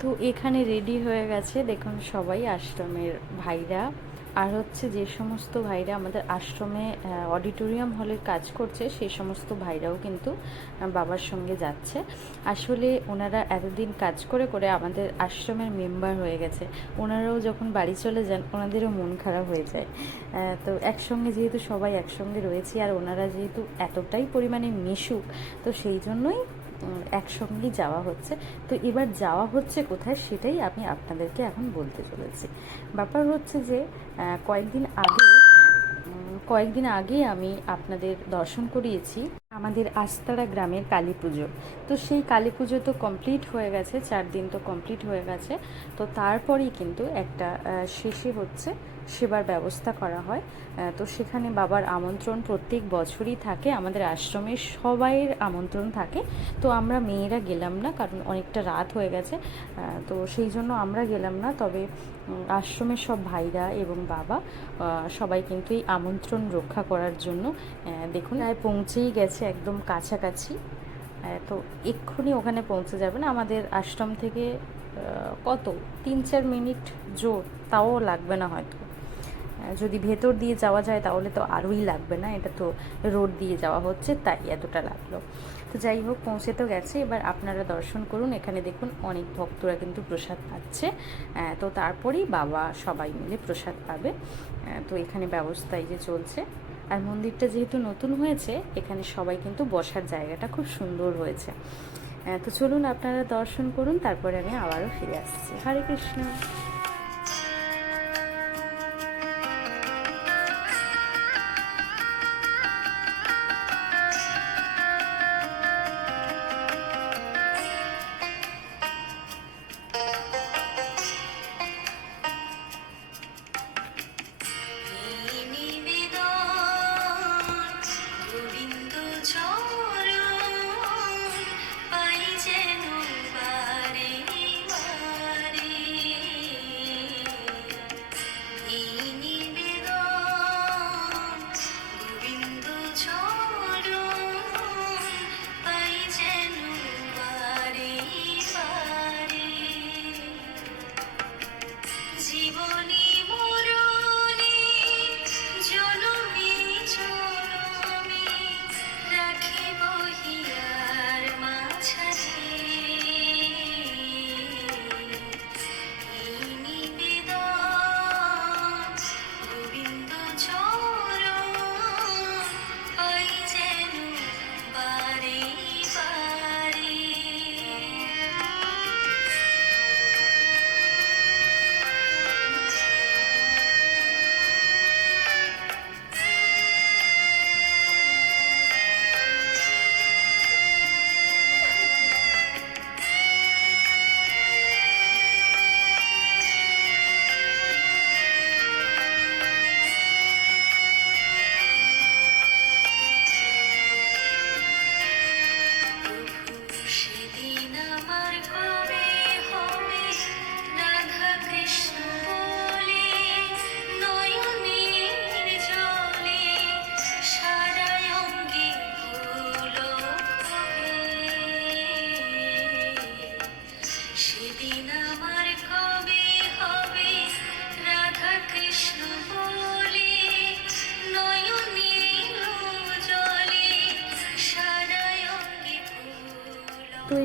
তো এখানে রেডি হয়ে গেছে দেখুন সবাই আশ্রমের ভাইরা। আর হচ্ছে যে সমস্ত ভাইরা আমাদের আশ্রমে অডিটোরিয়াম হলের কাজ করছে, সেই সমস্ত ভাইরাও কিন্তু বাবার সঙ্গে যাচ্ছে। আসলে ওনারা এতদিন কাজ করে করে আমাদের আশ্রমের মেম্বার হয়ে গেছে। ওনারাও যখন বাড়ি চলে যান, ওনাদেরও মন খারাপ হয়ে যায়। তো একসঙ্গে যেহেতু সবাই একসঙ্গে রয়েছি, আর ওনারা যেহেতু এতটাই পরিমাণে মিশুক, তো সেই জন্যই একসঙ্গেই যাওয়া হচ্ছে। তো এবার যাওয়া হচ্ছে কোথায় সেটাই আমি আপনাদেরকে এখন বলতে চলেছি। ব্যাপার হচ্ছে যে কয়েকদিন আগে কয়েকদিন আগে আমি আপনাদের দর্শন করিয়েছি। আমাদের আস্তারা গ্রামের কালী পুজো। তো সেই কালী পুজো তো কমপ্লিট হয়ে গেছে, চার দিন তো কমপ্লিট হয়ে গেছে। তো তারপরেই কিন্তু একটা শেষে হচ্ছে সেবার ব্যবস্থা করা হয়। তো সেখানে বাবার আমন্ত্রণ প্রত্যেক বছরই থাকে, আমাদের আশ্রমে সবাইয়ের আমন্ত্রণ থাকে। তো আমরা মেয়েরা গেলাম না, কারণ অনেকটা রাত হয়ে গেছে। তো সেই জন্য আমরা গেলাম না, তবে আশ্রমের সব ভাইরা এবং বাবা সবাই কিন্তু এই আমন্ত্রণ রক্ষা করার জন্য দেখুন, প্রায় পৌঁছেই গেছে একদম কাছাকাছি। তো এক্ষুনি ওখানে পৌঁছে যাবেন। আমাদের আশ্রম থেকে কত? তিন চার মিনিট জোর, তাও লাগবে না হয়তো। যদি ভেতর দিয়ে যাওয়া যায় তাহলে তো আরোই লাগবে না, এটা তো রোড দিয়ে যাওয়া হচ্ছে, তাই এতটা লাগল। তো যাই হোক, পৌঁছে তো গেছে, এবার আপনারা দর্শন করুন, এখানে দেখুন অনেক ভক্তরা কিন্তু প্রসাদ পাচ্ছে। তো তারপরেই বাবা সবাই মিলে প্রসাদ পাবে। তো এখানে ব্যবস্থা এই যে চলছে। আর মন্দিরটা যেহেতু নতুন হয়েছে, এখানে সবাই কিন্তু বসার জায়গাটা খুব সুন্দর হয়েছে। তো চলুন আপনারা দর্শন করুন, তারপরে আমি আবারও ফিরে আসছি। হরে কৃষ্ণ।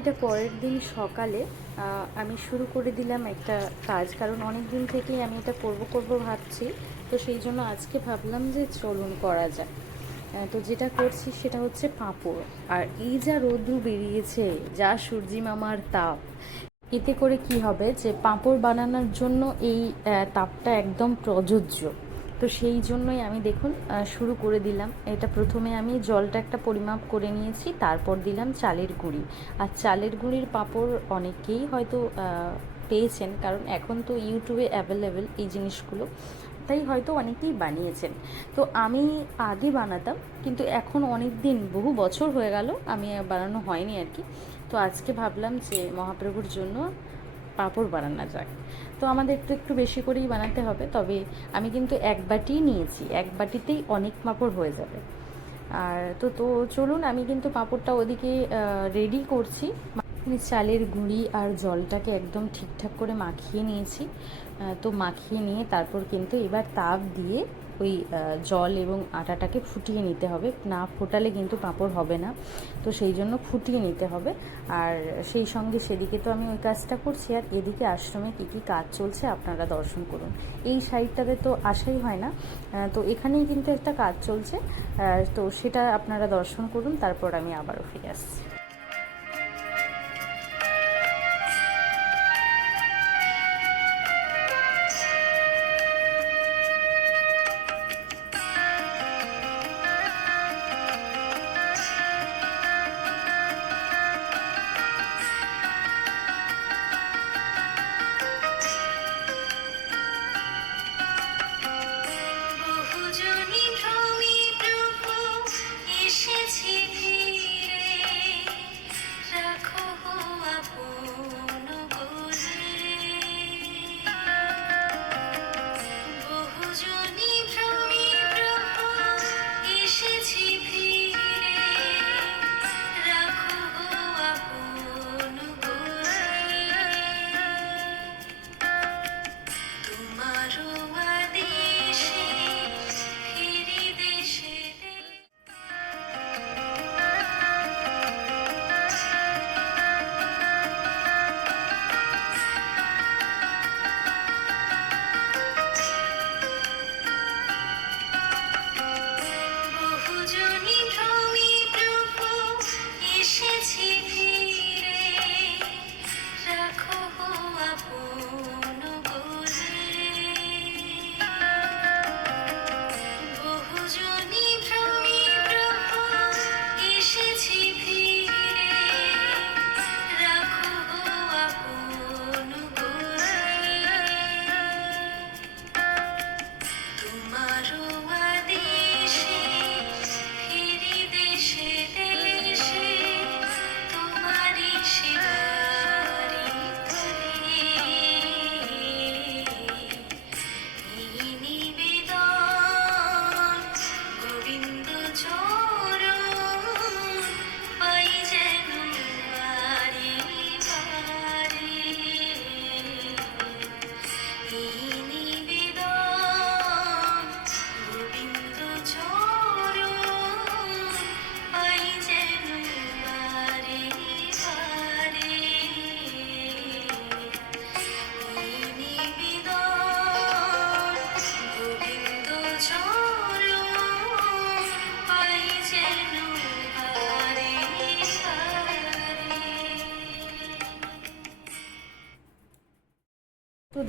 এটা পরের দিন সকালে আমি শুরু করে দিলাম একটা কাজ। কারণ অনেক দিন থেকেই আমি এটা করব করব ভাবছি। তো সেই জন্য আজকে ভাবলাম যে চলুন করা যায় তো যেটা করছি সেটা হচ্ছে পাঁপড়। আর এই যা রোদ্রু বেরিয়েছে, যা সূর্যি মামার তাপ, এতে করে কি হবে যে পাঁপড় বানানোর জন্য এই তাপটা একদম প্রযোজ্য। তো সেই জন্যই আমি দেখুন শুরু করে দিলাম। এটা প্রথমে আমি জলটা একটা পরিমাপ করে নিয়েছি, তারপর দিলাম চালের গুঁড়ি। আর চালের গুঁড়ির পাঁপড় অনেকেই হয়তো পেয়েছেন, কারণ এখন তো ইউটিউবে অ্যাভেলেবেল এই জিনিসগুলো, তাই হয়তো অনেকেই বানিয়েছেন। তো আমি আগে বানাতাম, কিন্তু এখন অনেক দিন, বহু বছর হয়ে গেল, আমি বানানো হয়নি আর কি। তো আজকে ভাবলাম যে মহাপ্রভুর জন্য পাঁপড় বানানো যাক তো আমাদের তো একটু বেশি করেই বানাতে হবে, তবে আমি কিন্তু এক বাটিই নিয়েছি, এক বাটিতেই অনেক পাঁপড় হয়ে যাবে। আর তো তো চলুন, আমি কিন্তু পাঁপড়টা ওদিকে রেডি করছি। চালের গুঁড়ি আর জলটাকে একদম ঠিকঠাক করে মাখিয়ে নিয়েছি। তো মাখিয়ে নিয়ে তারপর কিন্তু এবার তাপ দিয়ে ওই জল এবং আটাটাকে ফুটিয়ে নিতে হবে। না ফোটালে কিন্তু পাঁপড় হবে না। তো সেই জন্য ফুটিয়ে নিতে হবে। আর সেই সঙ্গে সেদিকে তো আমি ওই কাজটা করছি। আর এদিকে আশ্রমে কী কী কাজ চলছে আপনারা দর্শন করুন। এই সাইডটাতে তো আসাই হয় না। তো এখানেই কিন্তু একটা কাজ চলছে। তো সেটা আপনারা দর্শন করুন। তারপর আমি আবারও ফিরে আসছি।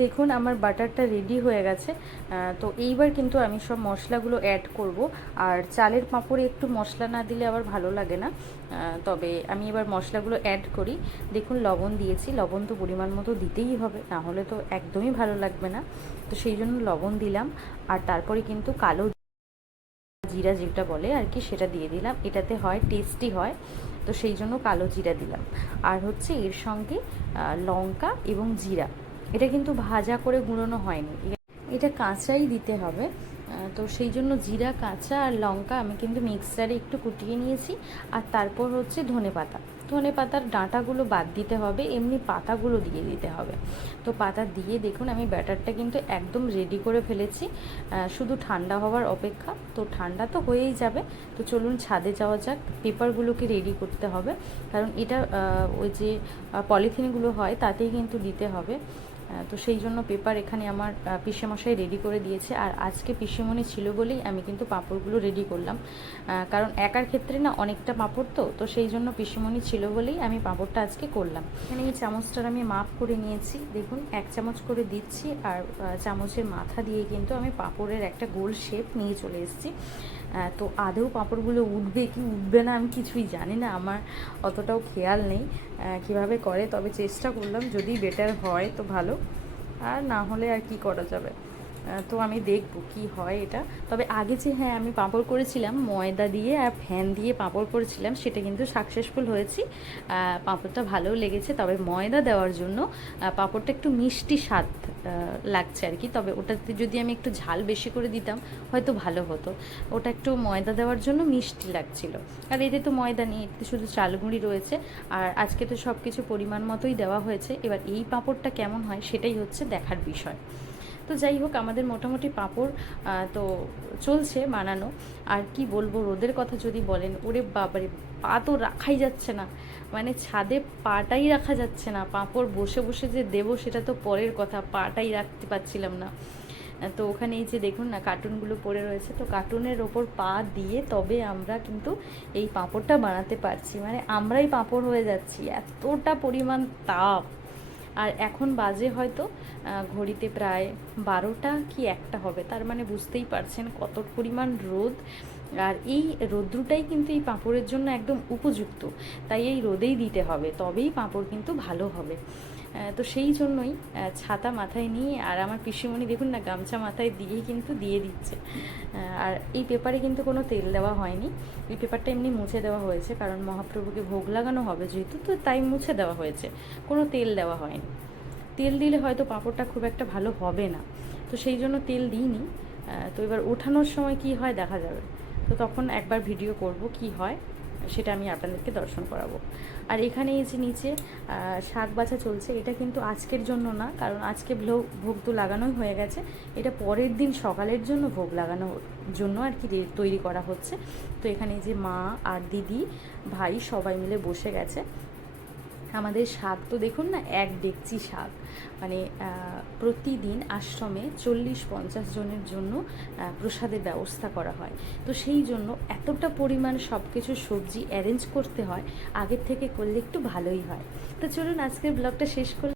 দেখুন, আমার বাটারটা রেডি হয়ে গেছে। তো এইবার কিন্তু আমি সব মশলাগুলো অ্যাড করব। আর চালের পাঁপড়ে একটু মশলা না দিলে আবার ভালো লাগে না। তবে আমি এবার মশলাগুলো অ্যাড করি। দেখুন, লবণ দিয়েছি। লবণ তো পরিমাণ মতো দিতেই হবে, না হলে তো একদমই ভালো লাগবে না। তো সেই জন্য লবণ দিলাম। আর তারপরে কিন্তু কালো জিরা যেটা বলে আর কি, সেটা দিয়ে দিলাম। এটাতে হয় টেস্টি হয়। তো সেই জন্য কালো জিরা দিলাম। আর হচ্ছে এর সঙ্গে লঙ্কা এবং জিরা। এটা কিন্তু ভাজা করে গুঁড়োনো হয়নি। এটা কাঁচাই দিতে হবে। তো সেই জন্য জিরা, কাঁচা আর লঙ্কা আমি কিন্তু মিক্সারে একটু কুটিয়ে নিয়েছি। আর তারপর হচ্ছে ধনে পাতা। ধনে পাতার ডাঁটাগুলো বাদ দিতে হবে, এমনি পাতাগুলো দিয়ে দিতে হবে। তো পাতা দিয়ে দেখুন, আমি ব্যাটারটা কিন্তু একদম রেডি করে ফেলেছি। শুধু ঠান্ডা হওয়ার অপেক্ষা। তো ঠান্ডা তো হয়েই যাবে। তো চলুন ছাদে যাওয়া যাক। পেপারগুলোকে রেডি করতে হবে। কারণ এটা ওই যে পলিথিনগুলো হয়, তাতেই কিন্তু দিতে হবে। তো সেই জন্য পেপার এখানে আমার পিসেমশাই রেডি করে দিয়েছে। আর আজকে পিসেমণি ছিল বলেই আমি কিন্তু পাঁপড়গুলো রেডি করলাম। কারণ একার ক্ষেত্রে না অনেকটা পাঁপড় তো তো সেই জন্য পিসেমণি ছিল বলেই আমি পাঁপড়টা আজকে করলাম। এখানে এই চামচটার আমি মাপ করে নিয়েছি। দেখুন, এক চামচ করে দিচ্ছি আর চামচের মাথা দিয়ে কিন্তু আমি পাঁপড়ের একটা গোল শেপ নিয়ে চলে এসেছি। তো আদৌ পাঁপড়গুলো উঠবে কি উঠবে না আমি কিছুই জানি না, আমার অতটাও খেয়াল নেই কীভাবে করে, তবে চেষ্টা করলাম যদি বেটার হয় তো ভালো, আর না হলে আর কি করা যাবে? তো আমি দেখব কি হয় এটা। তবে আগে যে হ্যাঁ আমি পাঁপড় করেছিলাম, ময়দা দিয়ে আর ফ্যান দিয়ে পাঁপড় করেছিলাম, সেটা কিন্তু সাকসেসফুল হয়েছি। পাঁপড়টা ভালোও লেগেছে, তবে ময়দা দেওয়ার জন্য পাঁপড়টা একটু মিষ্টি স্বাদ লাগছে আর কি। তবে ওটাতে যদি আমি একটু ঝাল বেশি করে দিতাম, হয়তো ভালো হতো। ওটা একটু ময়দা দেওয়ার জন্য মিষ্টি লাগছিল। আর এতে তো ময়দা নেই, এতে শুধু চালগুঁড়ি রয়েছে। আর আজকে তো সব কিছু পরিমাণ মতোই দেওয়া হয়েছে। এবার এই পাঁপড়টা কেমন হয়, সেটাই হচ্ছে দেখার বিষয়। তো যাই হোক, আমাদের মোটামুটি পাঁপড় তো চলছে বানানো। আর কি বলব, রোদের কথা যদি বলেন, ওরে বাবারে, পা তো রাখাই যাচ্ছে না। মানে ছাদে পাটাই রাখা যাচ্ছে না। পাঁপড় বসে বসে যে দেবো, সেটা তো পরের কথা, পাটাই রাখতে পারছিলাম না। তো ওখানে এই যে দেখুন না, কার্টুনগুলো পড়ে রয়েছে। তো কার্টুনের ওপর পা দিয়ে তবে আমরা কিন্তু এই পাঁপড়টা বানাতে পারছি। মানে আমরাই পাঁপড় হয়ে যাচ্ছি। এতটা পরিমাণ তাপ। আর এখন বাজে হয়তো ঘড়িতে প্রায় বারোটা কি একটা হবে, তার মানে বুঝতেই পারছেন কত পরিমাণ রোদ। আর এই রৌদ্রটাই কিন্তু এই পাঁপড়ের জন্য একদম উপযুক্ত। তাই এই রোদেই দিতে হবে, তবেই পাঁপড় কিন্তু ভালো হবে। তো সেই জন্যই ছাতা মাথায় নিয়ে আর আমার পিসিমণি দেখুন না, গামছা মাথায় দিয়েই কিন্তু দিয়ে দিচ্ছে। আর এই পেপারে কিন্তু কোনো তেল দেওয়া হয়নি। এই পেপারটা এমনি মুছে দেওয়া হয়েছে, কারণ মহাপ্রভুকে ভোগ লাগানো হবে যেহেতু, তো তাই মুছে দেওয়া হয়েছে। কোনো তেল দেওয়া হয়নি। তেল দিলে হয়তো পাঁপড়টা খুব একটা ভালো হবে না। তো সেই জন্য তেল দিইনি। তো এবার ওঠানোর সময় কি হয় দেখা যাবে। তো তখন একবার ভিডিও করব কি হয়, সেটা আমি আপনাদেরকে দর্শন করাবো। আর এখানে এই যে নিচে শাক বাছা চলছে, এটা কিন্তু আজকের জন্য না, কারণ আজকে ভোগ ভোগ তো লাগানোই হয়ে গেছে। এটা পরের দিন সকালের জন্য ভোগ লাগানোর জন্য আর কি তৈরি করা হচ্ছে। তো এখানে যে মা আর দিদি, ভাই সবাই মিলে বসে গেছে। আমাদের শাক তো দেখুন না, এক ডেকচি শাক মানে প্রতিদিন আশ্রমে চল্লিশ পঞ্চাশ জনের জন্য প্রসাদের ব্যবস্থা করা হয়। তো সেই জন্য এতটা পরিমাণ সব কিছু সবজি অ্যারেঞ্জ করতে হয়, আগের থেকে করলে একটু ভালোই হয়। তো চলুন আজকের ব্লগটা শেষ করলাম